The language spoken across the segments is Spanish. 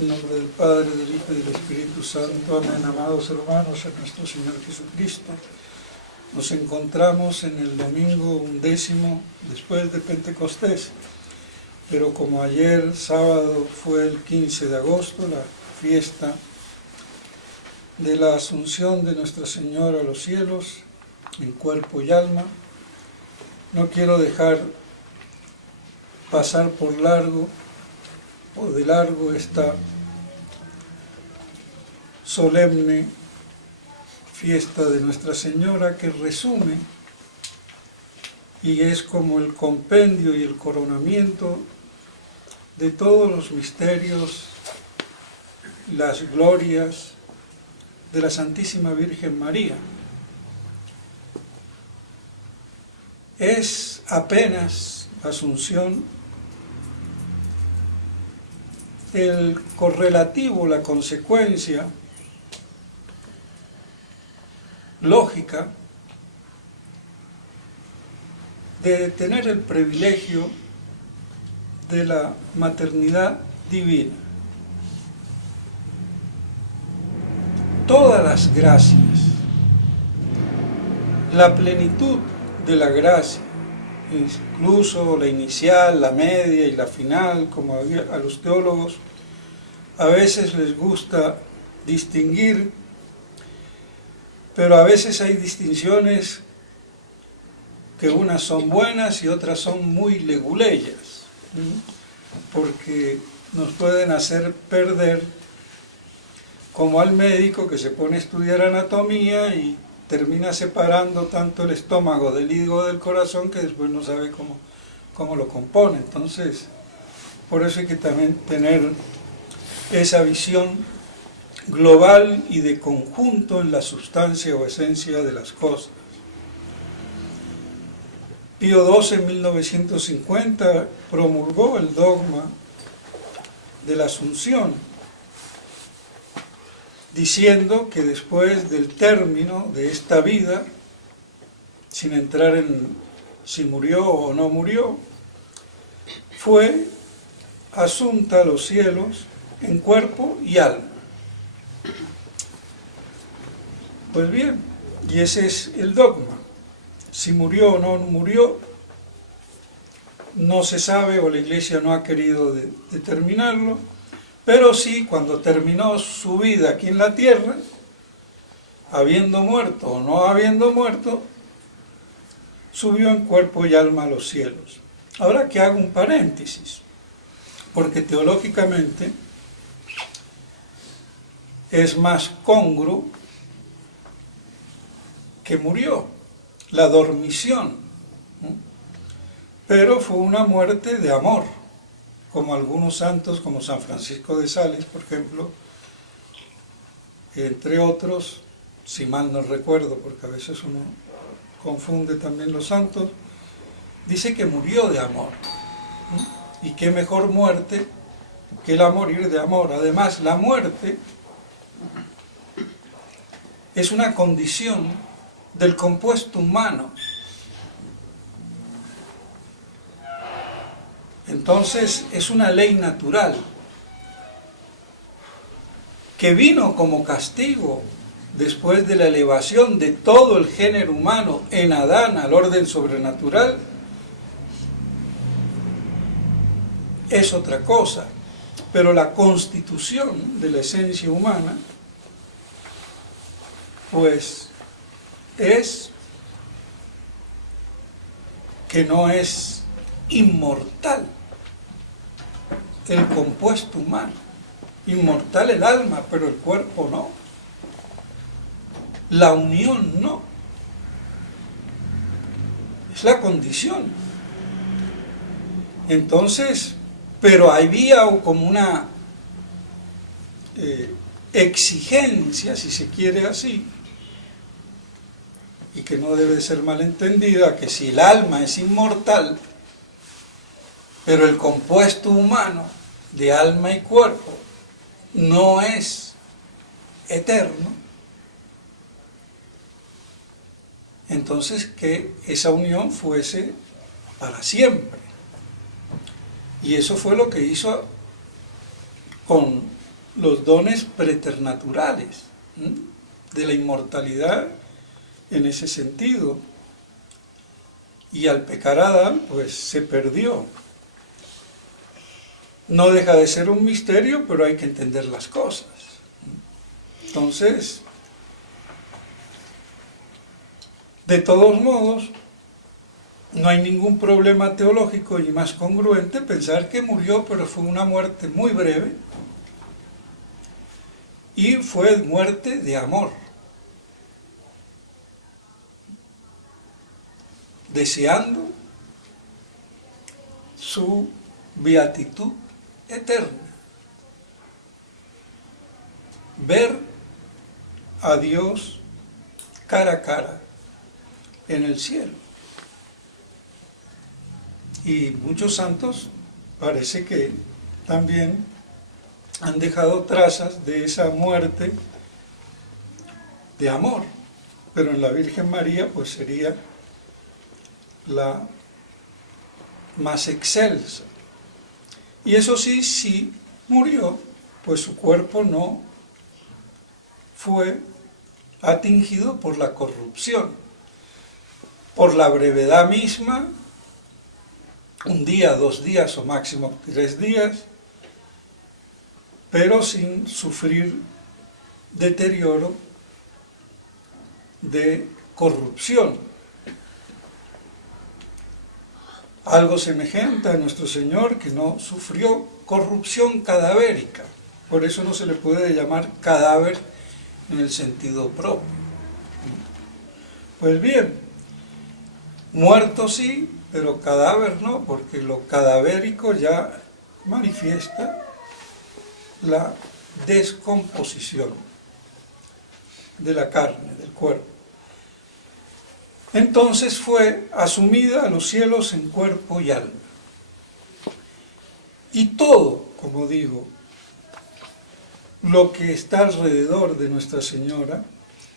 En nombre del Padre, del Hijo y del Espíritu Santo. Amén. Amados hermanos, en nuestro Señor Jesucristo, nos encontramos en el domingo 11 después de Pentecostés, pero como ayer sábado fue el 15 de agosto, la fiesta de la Asunción de Nuestra Señora a los cielos, en cuerpo y alma, no quiero dejar pasar por largo o de largo esta solemne fiesta de Nuestra Señora, que resume y es como el compendio y el coronamiento de todos los misterios, las glorias de la Santísima Virgen María. Es apenas Asunción el correlativo, la consecuencia lógica de tener el privilegio de la maternidad divina. Todas las gracias, la plenitud de la gracia, incluso la inicial, la media y la final, como a los teólogos a veces les gusta distinguir, pero a veces hay distinciones que unas son buenas y otras son muy leguleyas, porque nos pueden hacer perder, como al médico que se pone a estudiar anatomía y termina separando tanto el estómago del hígado del corazón que después no sabe cómo lo compone. Entonces, por eso hay que también tener esa visión global y de conjunto en la sustancia o esencia de las cosas. Pío XII en 1950 promulgó el dogma de la Asunción, diciendo que después del término de esta vida, sin entrar en si murió o no murió, fue asunta a los cielos en cuerpo y alma. Pues bien, y ese es el dogma. Si murió o no murió, no se sabe, o la Iglesia no ha querido determinarlo, pero sí, cuando terminó su vida aquí en la tierra, habiendo muerto o no habiendo muerto, subió en cuerpo y alma a los cielos. Ahora que hago un paréntesis, porque teológicamente es más congruo que murió, la dormición, pero fue una muerte de amor, como algunos santos, como San Francisco de Sales, por ejemplo, entre otros, si mal no recuerdo, porque a veces uno confunde también los santos, dice que murió de amor. Y qué mejor muerte que la morir de amor. Además, la muerte es una condición del compuesto humano. Entonces es una ley natural que vino como castigo después de la elevación de todo el género humano en Adán al orden sobrenatural. Es otra cosa, pero la constitución de la esencia humana pues es que no es inmortal el compuesto humano, inmortal el alma, pero el cuerpo no, la unión no, es la condición. Entonces, pero había como una exigencia, si se quiere así, y que no debe ser malentendida, que si el alma es inmortal, pero el compuesto humano de alma y cuerpo no es eterno, entonces que esa unión fuese para siempre. Y eso fue lo que hizo con los dones preternaturales, de la inmortalidad en ese sentido. Y al pecar Adán, pues se perdió. No deja de ser un misterio, pero hay que entender las cosas. Entonces, de todos modos, no hay ningún problema teológico y más congruente pensar que murió, pero fue una muerte muy breve y fue muerte de amor, deseando su beatitud eterna, ver a Dios cara a cara en el cielo. Y muchos santos parece que también han dejado trazas de esa muerte de amor, pero en la Virgen María pues sería la más excelsa. Y eso sí, sí murió, pues su cuerpo no fue atingido por la corrupción, por la brevedad misma, un día, 2 días o máximo 3 días, pero sin sufrir deterioro de corrupción. Algo semejante a nuestro Señor, que no sufrió corrupción cadavérica, por eso no se le puede llamar cadáver en el sentido propio. Pues bien, muerto sí, pero cadáver no, porque lo cadavérico ya manifiesta la descomposición de la carne, del cuerpo. Entonces fue asumida a los cielos en cuerpo y alma. Y todo, como digo, lo que está alrededor de Nuestra Señora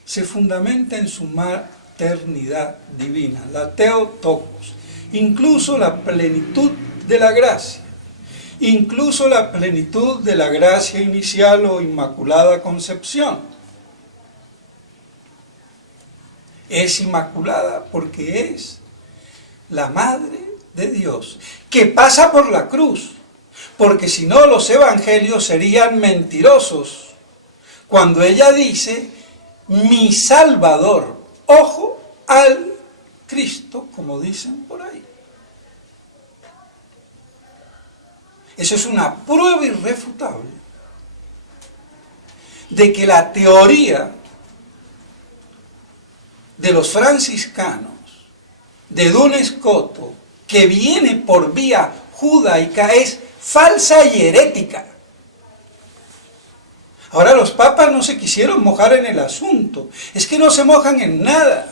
se fundamenta en su maternidad divina, la Theotokos, incluso la plenitud de la gracia, incluso la plenitud de la gracia inicial o inmaculada concepción. Es inmaculada porque es la Madre de Dios, que pasa por la cruz, porque si no los evangelios serían mentirosos, cuando ella dice, mi Salvador, ojo al Cristo, como dicen por ahí. Eso es una prueba irrefutable de que la teoría de los franciscanos, de Duns Scotus, que viene por vía judaica, es falsa y herética. Ahora los papas no se quisieron mojar en el asunto, es que no se mojan en nada.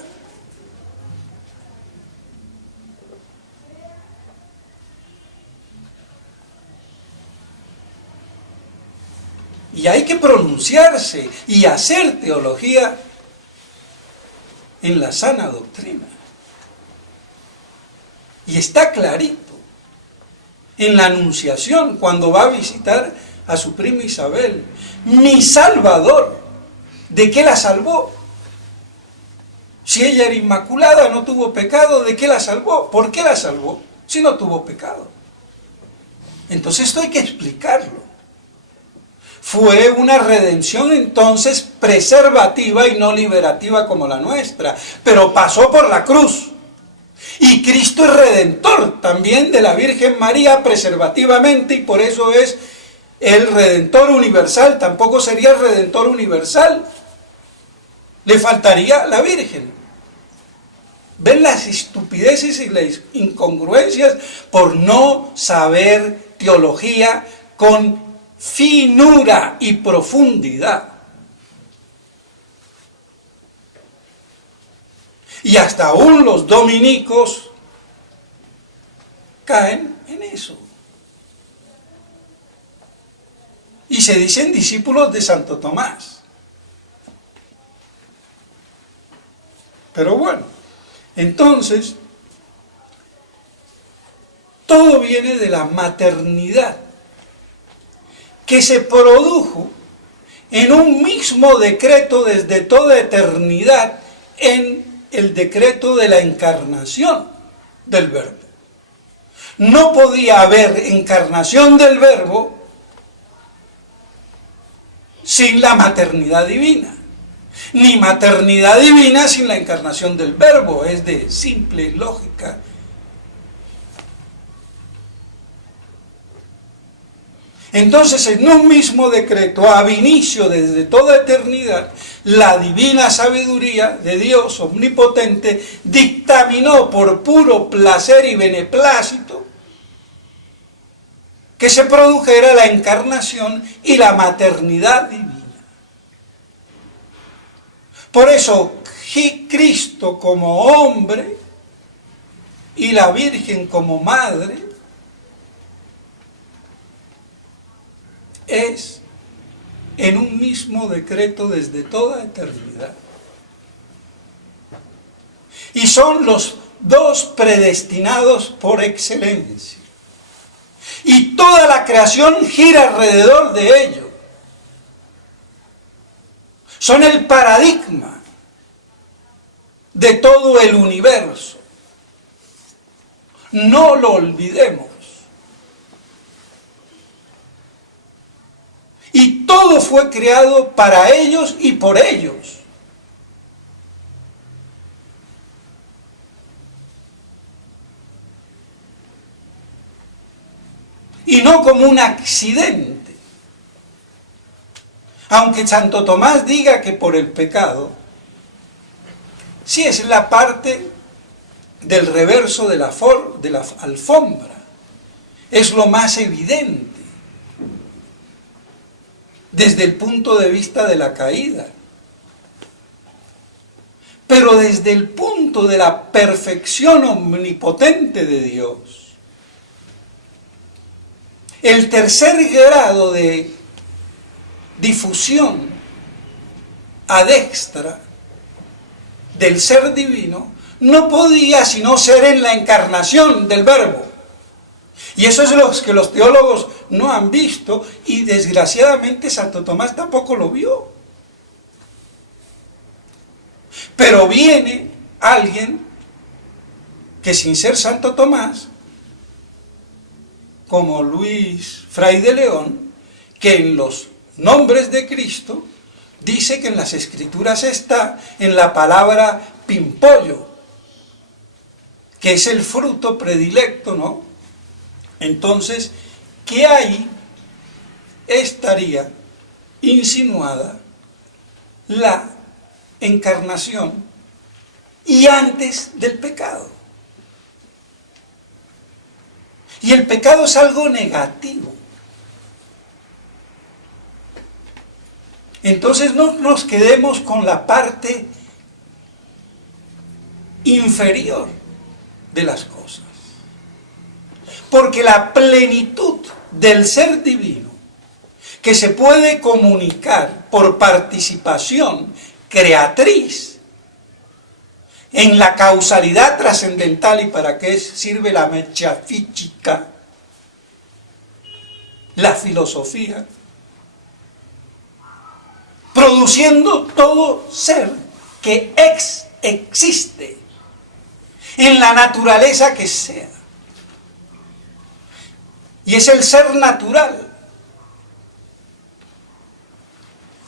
Y hay que pronunciarse y hacer teología en la sana doctrina. Y está clarito. En la Anunciación, cuando va a visitar a su prima Isabel, mi Salvador, ¿de qué la salvó? Si ella era inmaculada, no tuvo pecado, ¿de qué la salvó? ¿Por qué la salvó si no tuvo pecado? Entonces esto hay que explicarlo. Fue una redención entonces preservativa y no liberativa como la nuestra, pero pasó por la cruz. Y Cristo es redentor también de la Virgen María preservativamente, y por eso es el redentor universal. Tampoco sería el redentor universal, le faltaría la Virgen. ¿Ven las estupideces y las incongruencias por no saber teología con finura y profundidad? Y hasta aún los dominicos caen en eso. Y se dicen discípulos de Santo Tomás. Pero bueno, entonces, todo viene de la maternidad. que se produjo en un mismo decreto desde toda eternidad, en el decreto de la encarnación del Verbo. No podía haber encarnación del Verbo sin la maternidad divina, ni maternidad divina sin la encarnación del Verbo. Es de simple lógica. Entonces, en un mismo decreto, ab inicio, desde toda eternidad, la divina sabiduría de Dios omnipotente dictaminó por puro placer y beneplácito que se produjera la encarnación y la maternidad divina. Por eso, Cristo como hombre y la Virgen como madre es en un mismo decreto desde toda eternidad. Y son los dos predestinados por excelencia. Y toda la creación gira alrededor de ellos. Son el paradigma de todo el universo. No lo olvidemos. Y todo fue creado para ellos y por ellos. Y no como un accidente. Aunque Santo Tomás diga que por el pecado, sí es la parte del reverso de la alfombra. Es lo más evidente desde el punto de vista de la caída. Pero desde el punto de la perfección omnipotente de Dios, el tercer grado de difusión adextra del ser divino no podía sino ser en la encarnación del Verbo. Y eso es lo que los teólogos no han visto, y desgraciadamente Santo Tomás tampoco lo vio. Pero viene alguien que, sin ser Santo Tomás, como Luis Fray de León, que en los nombres de Cristo dice que en las Escrituras está en la palabra pimpollo, que es el fruto predilecto, ¿no? Entonces, que ahí estaría insinuada la encarnación y antes del pecado. Y el pecado es algo negativo. Entonces no nos quedemos con la parte inferior de las cosas. Porque la plenitud del ser divino, que se puede comunicar por participación creatriz en la causalidad trascendental, y para qué sirve la metafísica, la filosofía, produciendo todo ser que existe en la naturaleza que sea. Y es el ser natural.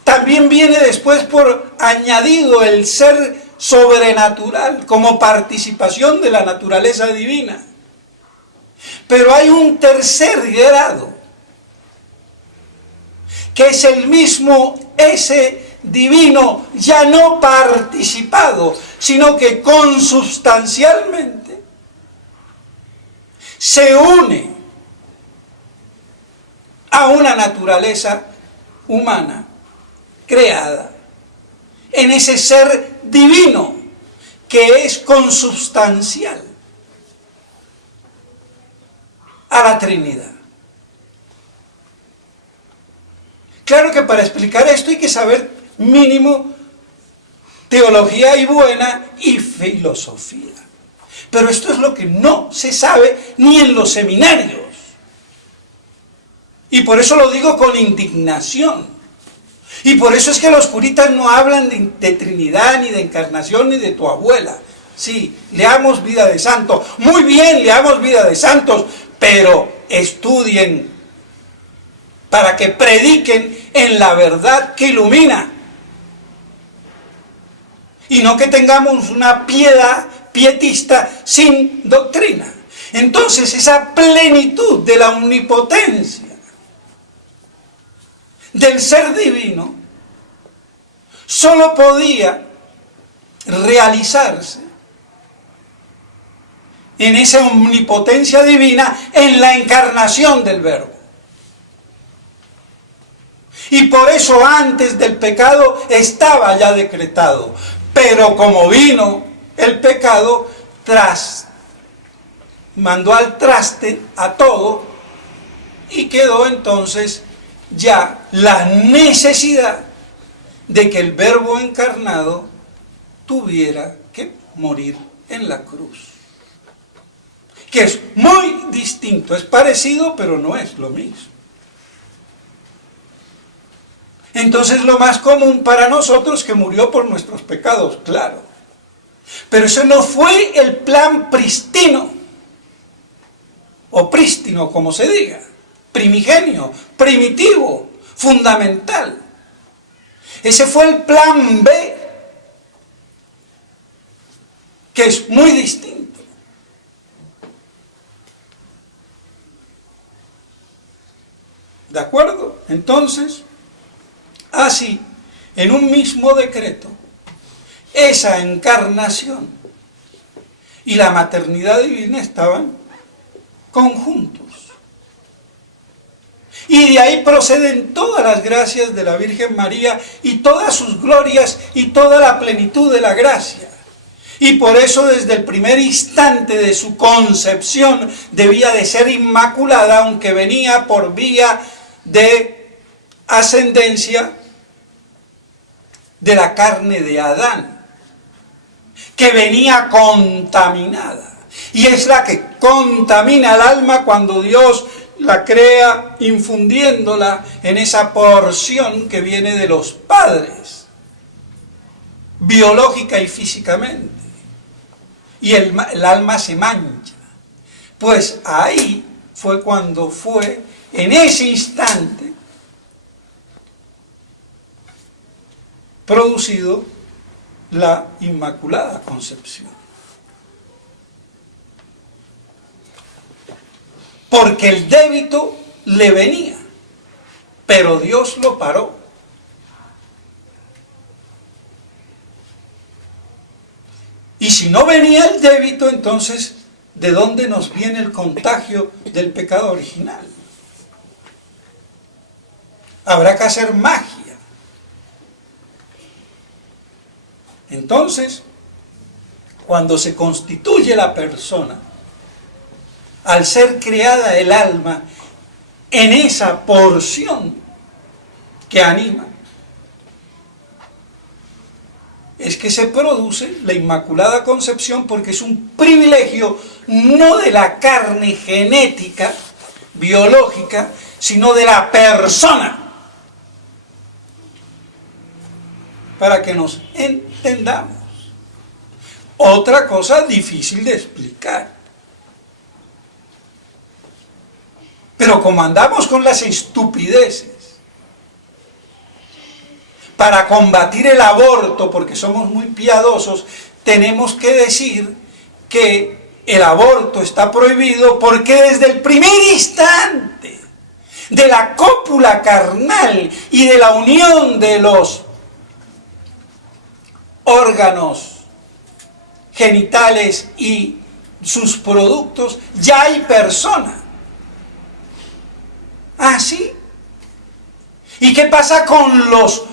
También viene después por añadido el ser sobrenatural como participación de la naturaleza divina. Pero hay un tercer grado, que es el mismo ese divino ya no participado, sino que consubstancialmente se une a una naturaleza humana creada en ese ser divino que es consubstancial a la Trinidad. Claro que para explicar esto hay que saber mínimo teología y buena y filosofía. Pero esto es lo que no se sabe ni en los seminarios. Y por eso lo digo con indignación. Y por eso es que los curitas no hablan de Trinidad, ni de encarnación, ni de tu abuela. Sí, leamos vida de santos. Muy bien, leamos vida de santos, pero estudien para que prediquen en la verdad que ilumina. Y no que tengamos una piedad pietista sin doctrina. Entonces esa plenitud de la omnipotencia del ser divino solo podía realizarse en esa omnipotencia divina en la encarnación del Verbo. Y por eso antes del pecado estaba ya decretado. Pero como vino el pecado, mandó al traste a todo y quedó entonces ya la necesidad de que el Verbo encarnado tuviera que morir en la cruz. Que es muy distinto, es parecido, pero no es lo mismo. Entonces lo más común para nosotros que murió por nuestros pecados, claro. Pero eso no fue el plan pristino, o prístino, como se diga, primigenio, primitivo, fundamental. Ese fue el plan B, que es muy distinto. ¿De acuerdo? Entonces, así, en un mismo decreto, esa encarnación y la maternidad divina estaban conjuntos. Y de ahí proceden todas las gracias de la Virgen María y todas sus glorias y toda la plenitud de la gracia. Y por eso desde el primer instante de su concepción debía de ser inmaculada, aunque venía por vía de ascendencia de la carne de Adán, que venía contaminada. Y es la que contamina el alma cuando Dios la crea, infundiéndola en esa porción que viene de los padres, biológica y físicamente. Y el alma se mancha. Pues ahí fue cuando fue, en ese instante, producido la Inmaculada Concepción. Porque el débito le venía, pero Dios lo paró. Y si no venía el débito, entonces, ¿de dónde nos viene el contagio del pecado original? Habrá que hacer magia. Entonces, cuando se constituye la persona, al ser creada el alma en esa porción que anima, es que se produce la Inmaculada Concepción, porque es un privilegio no de la carne genética, biológica, sino de la persona. Para que nos entendamos. Otra cosa difícil de explicar. Pero como andamos con las estupideces para combatir el aborto, porque somos muy piadosos, tenemos que decir que el aborto está prohibido porque desde el primer instante de la cópula carnal y de la unión de los órganos genitales y sus productos, ya hay persona. ¿Ah, sí? ¿Y qué pasa con los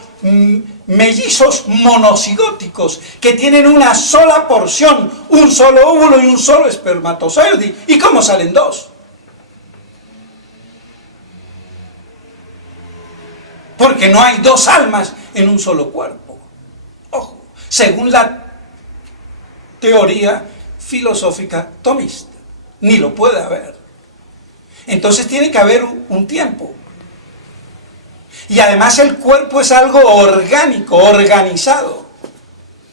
mellizos monocigóticos que tienen una sola porción, un solo óvulo y un solo espermatozoide? ¿Y cómo salen dos? Porque no hay dos almas en un solo cuerpo. Ojo, según la teoría filosófica tomista, ni lo puede haber. Entonces tiene que haber un tiempo Y además el cuerpo es algo orgánico, organizado.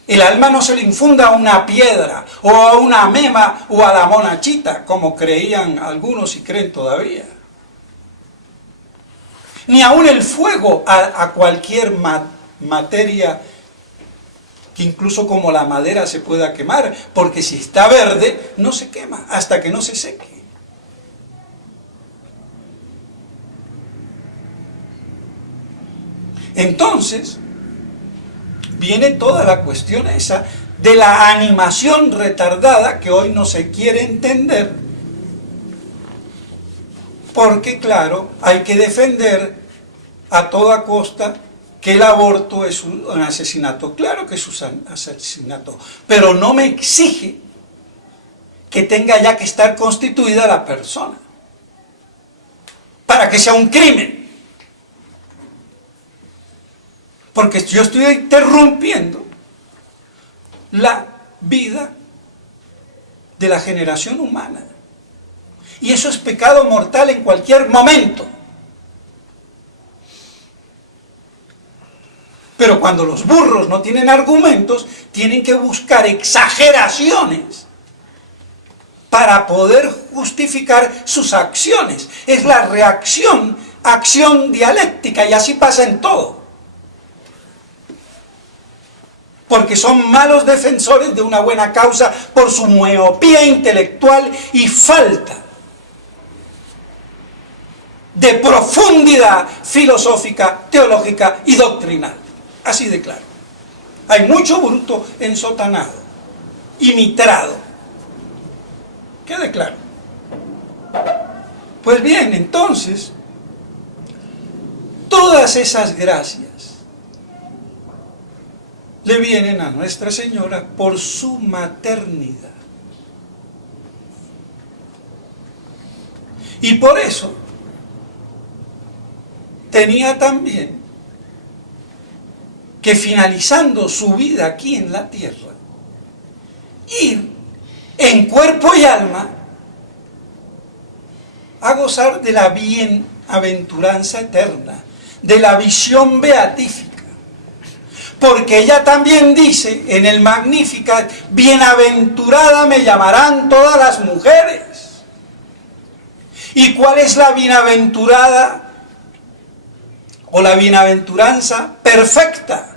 El alma no se le infunda a una piedra, o a una mema, o a la monachita, como creían algunos y creen todavía. Ni aun el fuego a cualquier materia, que incluso como la madera se pueda quemar, porque si está verde, no se quema, hasta que no se seque. Entonces, viene toda la cuestión esa de la animación retardada que hoy no se quiere entender, porque claro, hay que defender a toda costa que el aborto es un asesinato. Claro que es un asesinato, pero no me exige que tenga ya que estar constituida la persona para que sea un crimen. Porque yo estoy interrumpiendo la vida de la generación humana. Y eso es pecado mortal en cualquier momento. Pero cuando los burros no tienen argumentos, tienen que buscar exageraciones para poder justificar sus acciones. Es la reacción, acción dialéctica, y así pasa en todo. Porque son malos defensores de una buena causa por su miopía intelectual y falta de profundidad filosófica, teológica y doctrinal. Así de claro. Hay mucho bruto ensotanado y mitrado. Quede claro. Pues bien, entonces, todas esas gracias le vienen a Nuestra Señora por su maternidad. Y por eso tenía también que, finalizando su vida aquí en la tierra, ir en cuerpo y alma a gozar de la bienaventuranza eterna, de la visión beatífica. Porque ella también dice en el Magnificat: bienaventurada me llamarán todas las mujeres. ¿Y cuál es la bienaventurada o la bienaventuranza perfecta?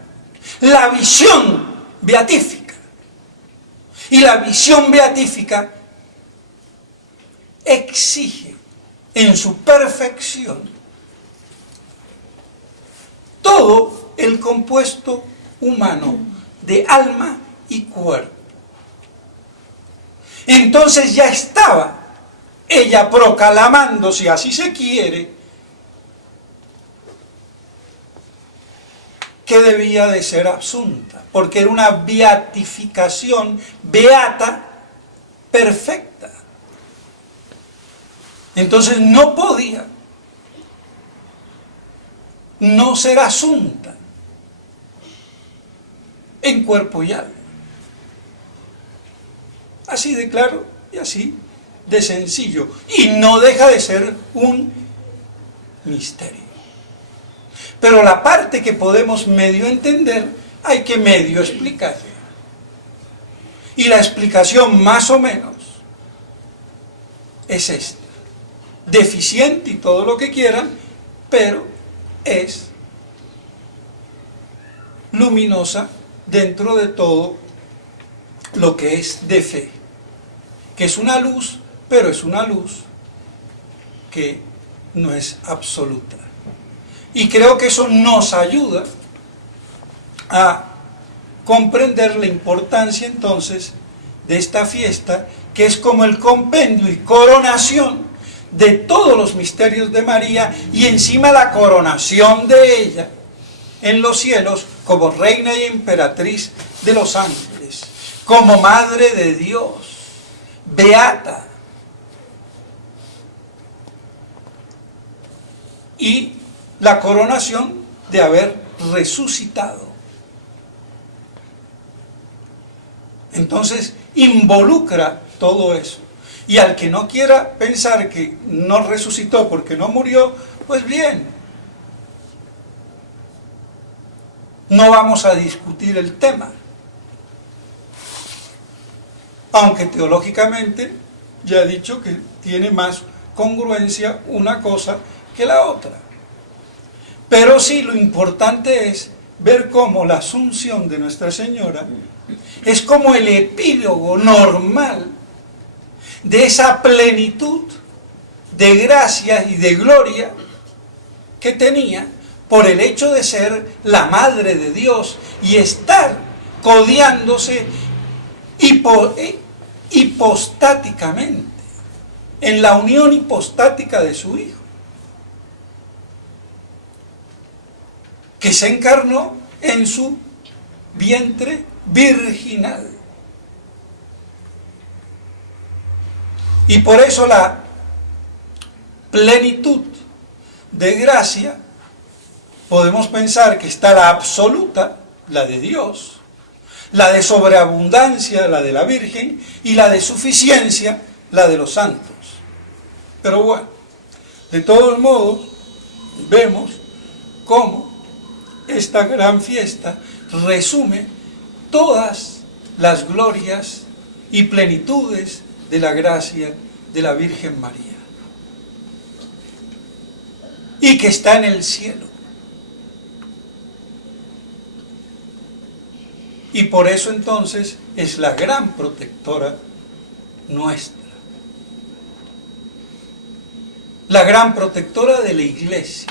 La visión beatífica. Y la visión beatífica exige en su perfección todo el compuesto humano de alma y cuerpo. Entonces ya estaba ella proclamando, si así se quiere, que debía de ser asunta, porque era una beatificación, beata, perfecta. Entonces no podía no ser asunta en cuerpo y alma. Así de claro y así de sencillo. Y no deja de ser un misterio. Pero la parte que podemos medio entender, hay que medio explicar. Y la explicación más o menos es esta. Deficiente y todo lo que quieran, pero es luminosa dentro de todo lo que es de fe, que es una luz, pero es una luz que no es absoluta. Y creo que eso nos ayuda a comprender la importancia entonces de esta fiesta, que es como el compendio y coronación de todos los misterios de María, y encima la coronación de ella en los cielos como reina y emperatriz de los ángeles, como madre de Dios, beata, y la coronación de haber resucitado. Entonces involucra todo eso. Y al que no quiera pensar que no resucitó porque no murió, pues bien, no vamos a discutir el tema. Aunque teológicamente ya he dicho que tiene más congruencia una cosa que la otra. Pero sí, lo importante es ver cómo la asunción de Nuestra Señora es como el epílogo normal de esa plenitud de gracia y de gloria que tenía por el hecho de ser la Madre de Dios y estar codeándose hipostáticamente, en la unión hipostática de su Hijo, que se encarnó en su vientre virginal. Y por eso la plenitud de gracia, podemos pensar que está la absoluta, la de Dios, la de sobreabundancia, la de la Virgen, y la de suficiencia, la de los santos. Pero bueno, de todos modos, vemos cómo esta gran fiesta resume todas las glorias y plenitudes de la gracia de la Virgen María, y que está en el cielo. Y por eso entonces es la gran protectora nuestra, la gran protectora de la Iglesia.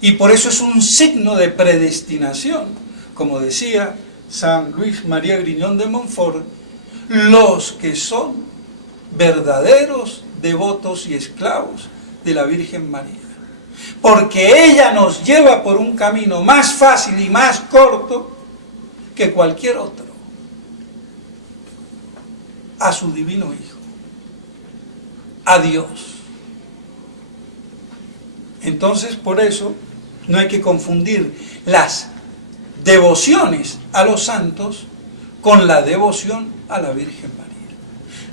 Y por eso es un signo de predestinación, como decía San Luis María Griñón de Montfort: los que son verdaderos devotos y esclavos de la Virgen María, porque ella nos lleva por un camino más fácil y más corto que cualquier otro a su divino Hijo, a Dios. Entonces, por eso no hay que confundir las devociones a los santos con la devoción a la Virgen María,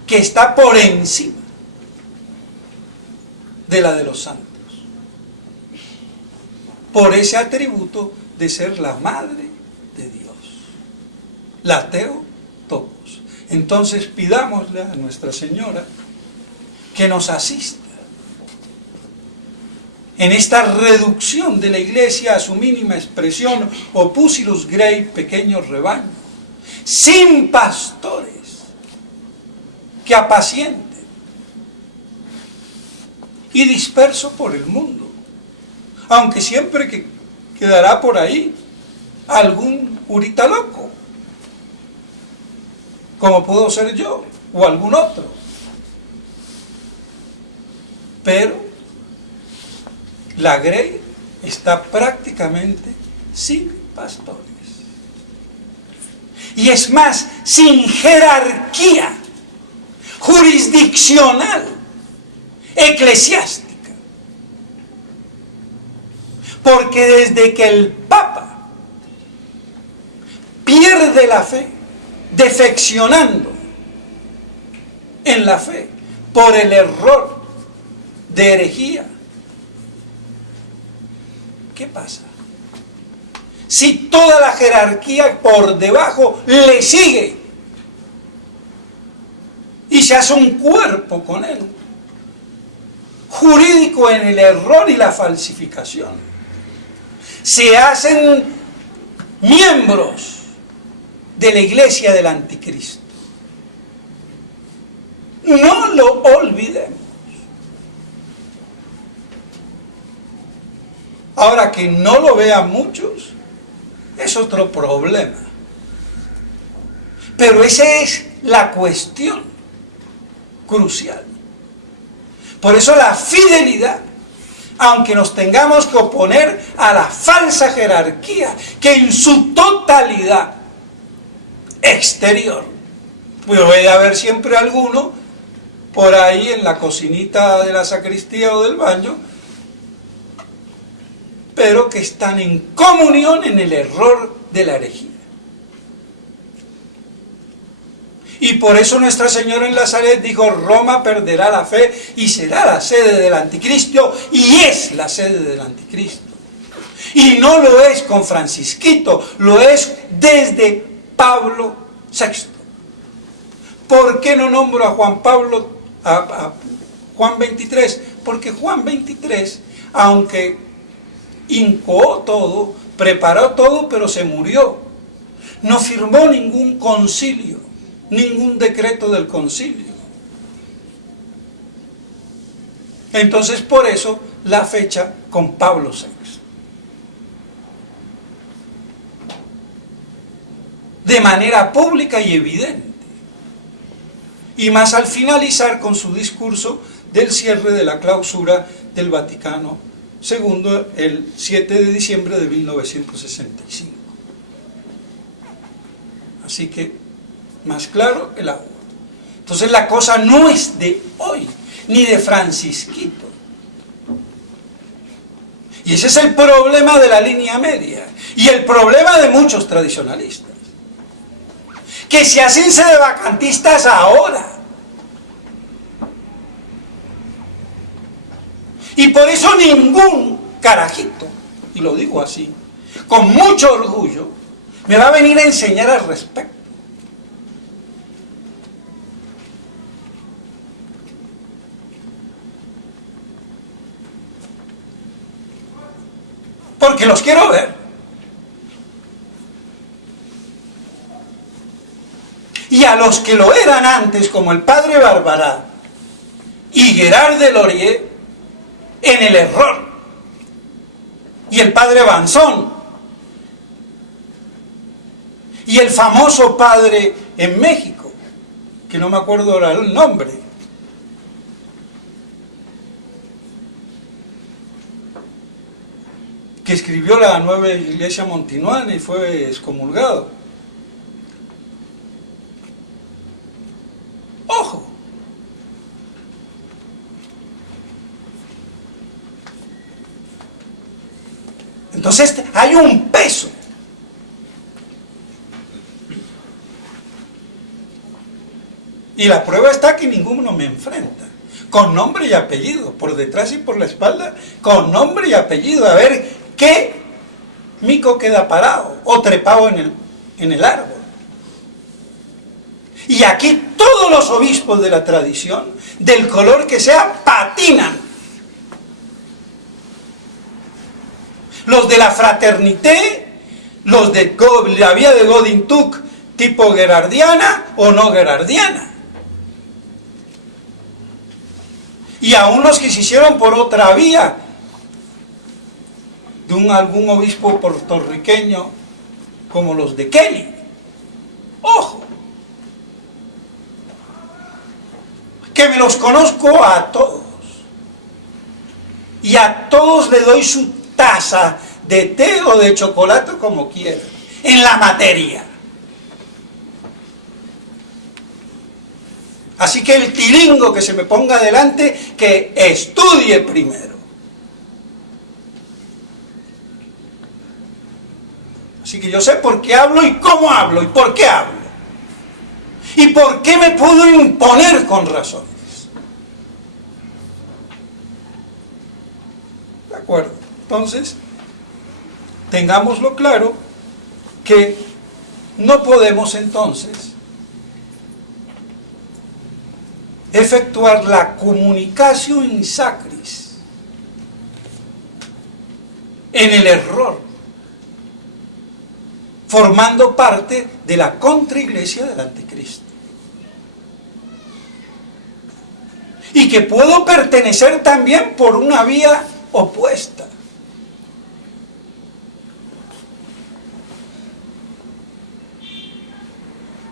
que está por encima de la de los santos, por ese atributo de ser la Madre de Dios, la Theotokos. Entonces pidámosle a Nuestra Señora que nos asista en esta reducción de la Iglesia a su mínima expresión, opusculus Grey, pequeño rebaño, sin pastores que apacienten y disperso por el mundo, aunque siempre que quedará por ahí algún curita loco, como puedo ser yo o algún otro. Pero la Grey está prácticamente sin pastores. Y es más, sin jerarquía jurisdiccional, eclesiástica. Porque desde que el Papa pierde la fe, defeccionando en la fe por el error de herejía, ¿qué pasa? Si toda la jerarquía por debajo le sigue y se hace un cuerpo con él, jurídico en el error y la falsificación, se hacen miembros de la iglesia del anticristo. No lo olvidemos. Ahora, que no lo vean muchos es otro problema. Pero esa es la cuestión crucial. Por eso la fidelidad, aunque nos tengamos que oponer a la falsa jerarquía, que en su totalidad exterior, puede haber siempre alguno por ahí en la cocinita de la sacristía o del baño, pero que están en comunión en el error de la herejía. Y por eso Nuestra Señora en Nazaret dijo: Roma perderá la fe y será la sede del anticristo, y es la sede del anticristo. Y no lo es con Francisquito, lo es desde Pablo VI. ¿Por qué no nombro a a Juan 23? Porque Juan 23, aunque incoó todo, preparó todo, pero se murió. No firmó ningún concilio, ningún decreto del concilio. Entonces, por eso, la fecha con Pablo VI. De manera pública y evidente. Y más al finalizar con su discurso del cierre de la clausura del Vaticano II el 7 de diciembre de 1965. Así que, más claro el agua. Entonces la cosa no es de hoy, ni de Francisquito. Y ese es el problema de la línea media, y el problema de muchos tradicionalistas, que se hacen de vacantistas ahora. Y por eso ningún carajito, y lo digo así, con mucho orgullo, me va a venir a enseñar al respecto. Porque los quiero ver. Y a los que lo eran antes, como el padre Barbará y Gerard de Laurier, en el error. Y el padre Banzón. Y el famoso padre en México, que no me acuerdo ahora el nombre. Que escribió la Nueva Iglesia Montinuana y fue excomulgado. ¡Ojo! Entonces hay un peso. Y la prueba está que ninguno me enfrenta. Con nombre y apellido, por detrás y por la espalda, con nombre y apellido. A ver qué mico queda parado o trepado en el árbol. Y aquí todos los obispos de la tradición, del color que sea, patinan. Los de la fraternité, los de la vía de Godin-Tuc, tipo gerardiana o no gerardiana. Y aún los que se hicieron por otra vía, de algún obispo puertorriqueño, como los de Kelly. ¡Ojo! Que me los conozco a todos. Y a todos le doy su taza de té o de chocolate, como quieran, en la materia. Así que el tilingo que se me ponga delante, que estudie primero. Así que yo sé por qué hablo y cómo hablo y por qué hablo. Y por qué me puedo imponer con razones. ¿De acuerdo? Entonces, tengámoslo claro que no podemos entonces efectuar la comunicación in sacris en el error, formando parte de la contraiglesia del anticristo. Y que puedo pertenecer también por una vía opuesta.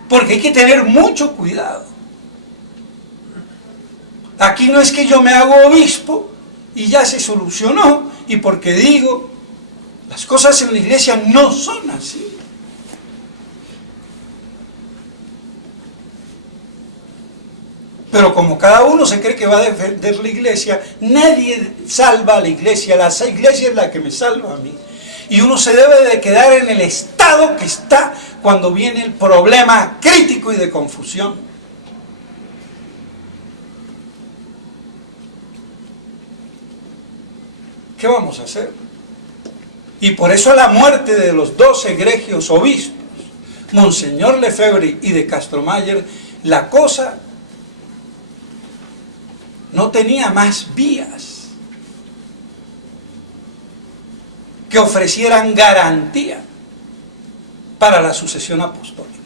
Porque hay que tener mucho cuidado. Aquí no es que yo me hago obispo y ya se solucionó, y porque digo, las cosas en la iglesia no son así. Pero como cada uno se cree que va a defender la iglesia, nadie salva a la iglesia es la que me salva a mí. Y uno se debe de quedar en el estado que está cuando viene el problema crítico y de confusión. ¿Qué vamos a hacer? Y por eso a la muerte de los dos egregios obispos, Monseñor Lefebvre y de Castromayer, la cosa no tenía más vías que ofrecieran garantía para la sucesión apostólica.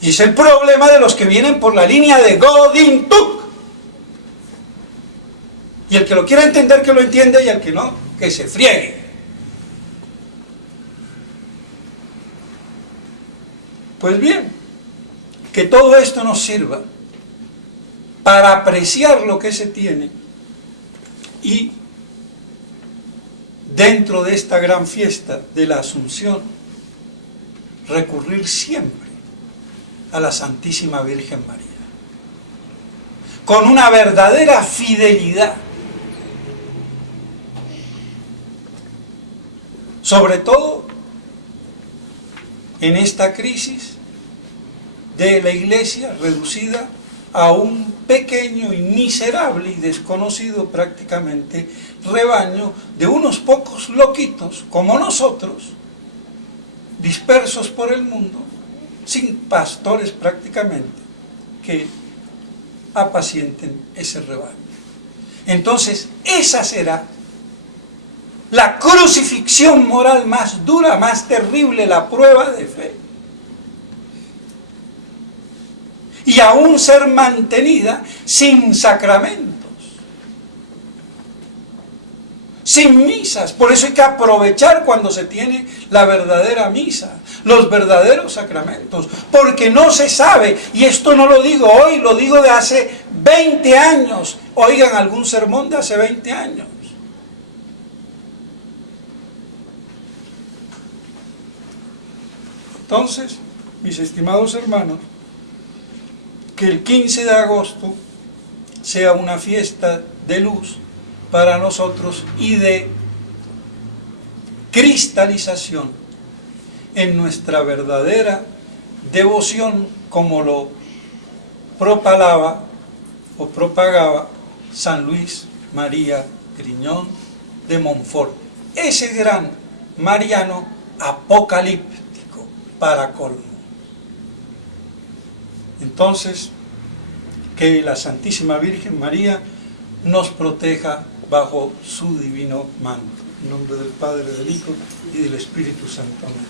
Y es el problema de los que vienen por la línea de Godin-Tuck. Y el que lo quiera entender, que lo entienda, y el que no, que se friegue. Pues bien, que todo esto nos sirva para apreciar lo que se tiene y dentro de esta gran fiesta de la Asunción recurrir siempre a la Santísima Virgen María con una verdadera fidelidad, sobre todo en esta crisis de la Iglesia reducida a un pequeño y miserable y desconocido prácticamente rebaño de unos pocos loquitos como nosotros, dispersos por el mundo, sin pastores prácticamente, que apacienten ese rebaño. Entonces, esa será la crucifixión moral más dura, más terrible, la prueba de fe. Y aún ser mantenida sin sacramentos, sin misas. Por eso hay que aprovechar cuando se tiene la verdadera misa, los verdaderos sacramentos, porque no se sabe, y esto no lo digo hoy, lo digo de hace 20 años. Oigan algún sermón de hace 20 años. Entonces, mis estimados hermanos, que el 15 de agosto sea una fiesta de luz para nosotros y de cristalización en nuestra verdadera devoción, como lo propalaba o propagaba San Luis María Griñón de Montfort, ese gran mariano apocalíptico para colmo. Entonces, que la Santísima Virgen María nos proteja bajo su divino manto. En nombre del Padre, del Hijo y del Espíritu Santo. Amén.